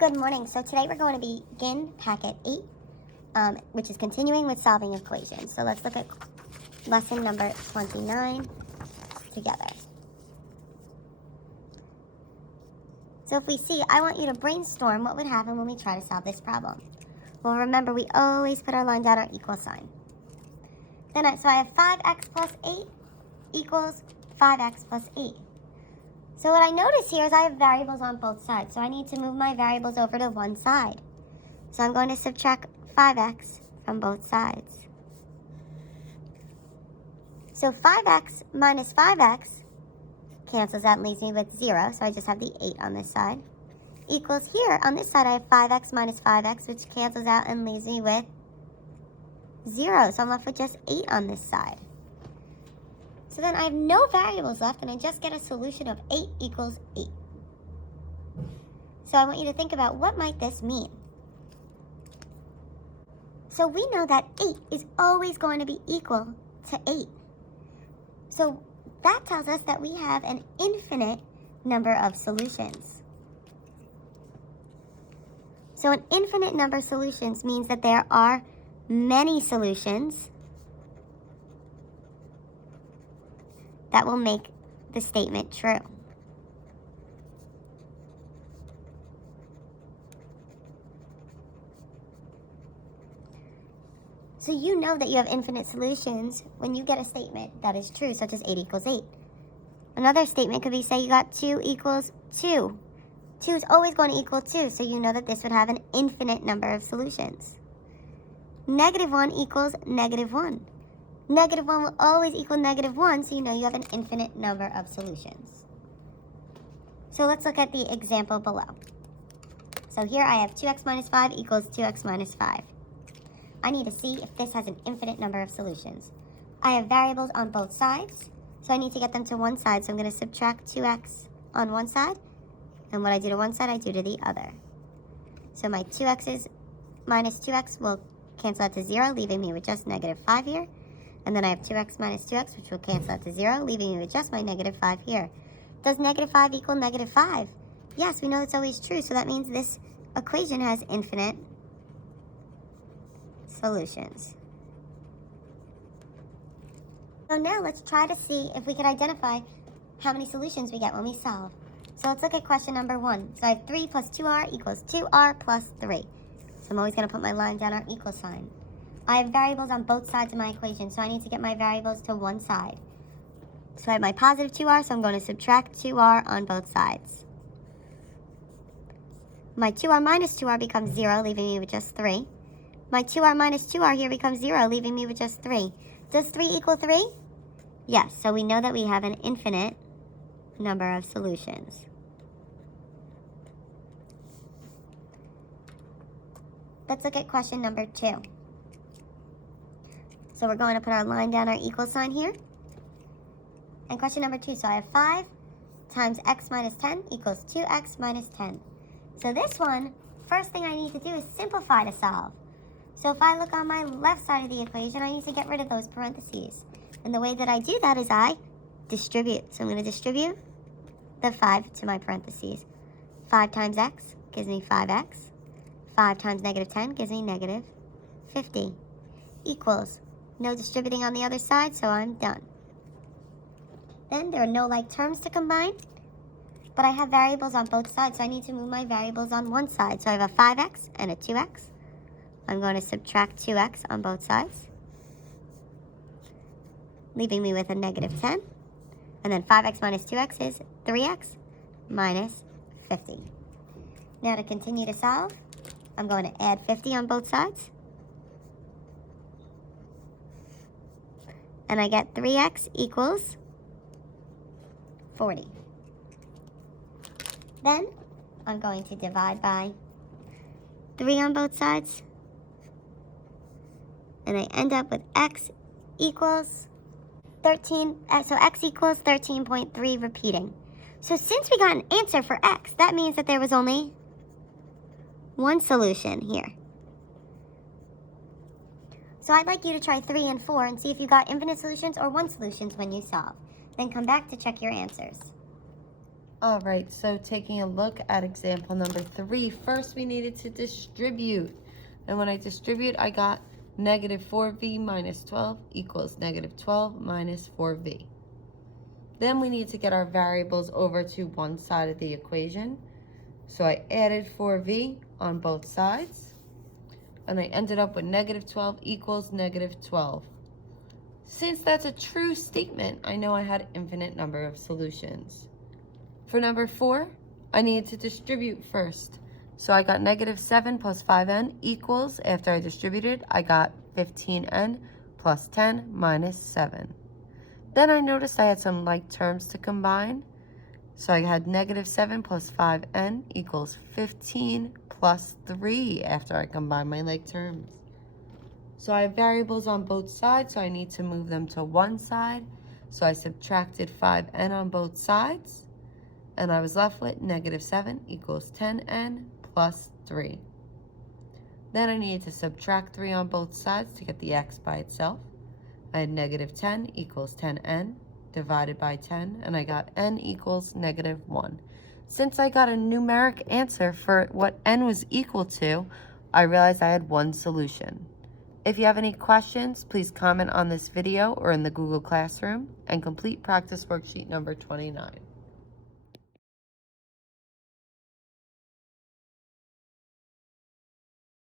Good morning. So today we're going to begin packet 8, which is continuing with solving equations. So let's look at lesson number 29 together. So if we see, I want you to brainstorm what would happen when we try to solve this problem. Well, remember, we always put our line down our equal sign. So I have 5x plus 8 equals 5x plus 8. So what I notice here is I have variables on both sides. So I need to move my variables over to one side. So I'm going to subtract 5x from both sides. So 5x minus 5x cancels out and leaves me with 0. So I just have the 8 on this side. Equals here, on this side I have 5x minus 5x, which cancels out and leaves me with 0. So I'm left with just 8 on this side. So then I have no variables left, and I just get a solution of 8 equals 8. So I want you to think about, what might this mean? So we know that 8 is always going to be equal to 8. So that tells us that we have an infinite number of solutions. So an infinite number of solutions means that there are many solutions that will make the statement true. So you know that you have infinite solutions when you get a statement that is true, such as 8 equals 8. Another statement could be, say you got 2 equals 2. 2 is always going to equal 2, so you know that this would have an infinite number of solutions. Negative 1 equals negative 1. Negative 1 will always equal negative 1, so you know you have an infinite number of solutions. So let's look at the example below. So here I have 2x minus 5 equals 2x minus 5. I need to see if this has an infinite number of solutions. I have variables on both sides, so I need to get them to one side. So I'm going to subtract 2x on one side, and what I do to one side, I do to the other. So my 2x's minus 2x will cancel out to 0, leaving me with just negative 5 here. And then I have 2x minus 2x, which will cancel out to 0, leaving me with just my negative 5 here. Does negative 5 equal negative 5? Yes, we know it's always true, so that means this equation has infinite solutions. So now let's try to see if we could identify how many solutions we get when we solve. So let's look at question number 1. So I have 3 plus 2r equals 2r plus 3. So I'm always going to put my line down our equal sign. I have variables on both sides of my equation, so I need to get my variables to one side. So I have my positive 2r, so I'm going to subtract 2r on both sides. My 2r minus 2r becomes 0, leaving me with just 3. My 2r minus 2r here becomes 0, leaving me with just 3. Does 3 equal 3? Yes, so we know that we have an infinite number of solutions. Let's look at question number 2. So we're going to put our line down our equal sign here. And question number 2, so I have 5 times x minus 10 equals 2x minus 10. So this one, first thing I need to do is simplify to solve. So if I look on my left side of the equation, I need to get rid of those parentheses. And the way that I do that is I distribute. So I'm going to distribute the 5 to my parentheses. 5 times x gives me 5x. 5 times negative 10 gives me negative 50. Equals. No distributing on the other side, so I'm done. Then there are no like terms to combine, but I have variables on both sides, so I need to move my variables on one side. So I have a 5x and a 2x. I'm going to subtract 2x on both sides, leaving me with a negative 10. And then 5x minus 2x is 3x minus 50. Now to continue to solve, I'm going to add 50 on both sides. And I get 3x equals 40. Then I'm going to divide by 3 on both sides. And I end up with x equals 13. So x equals 13.3 repeating. So since we got an answer for x, that means that there was only one solution here. So I'd like you to try 3 and 4 and see if you got infinite solutions or one solutions when you solve. Then come back to check your answers. All right, so taking a look at example number 3, first we needed to distribute. And when I distribute, I got negative 4v minus 12 equals negative 12 minus 4v. Then we need to get our variables over to one side of the equation. So I added 4v on both sides, and I ended up with negative 12 equals negative 12. Since that's a true statement, I know I had infinite number of solutions. For number 4, I needed to distribute first. So I got negative 7 plus 5n equals, after I distributed, I got 15n plus 10 minus 7. Then I noticed I had some like terms to combine. So I had negative 7 plus 5n equals 15 plus 3 after I combine my like terms. So I have variables on both sides, so I need to move them to one side. So I subtracted 5n on both sides, and I was left with negative 7 equals 10n plus 3. Then I needed to subtract 3 on both sides to get the x by itself. I had negative 10 equals 10n divided by 10, and I got n equals negative 1. Since I got a numeric answer for what n was equal to, I realized I had one solution. If you have any questions, please comment on this video or in the Google Classroom and complete practice worksheet number 29.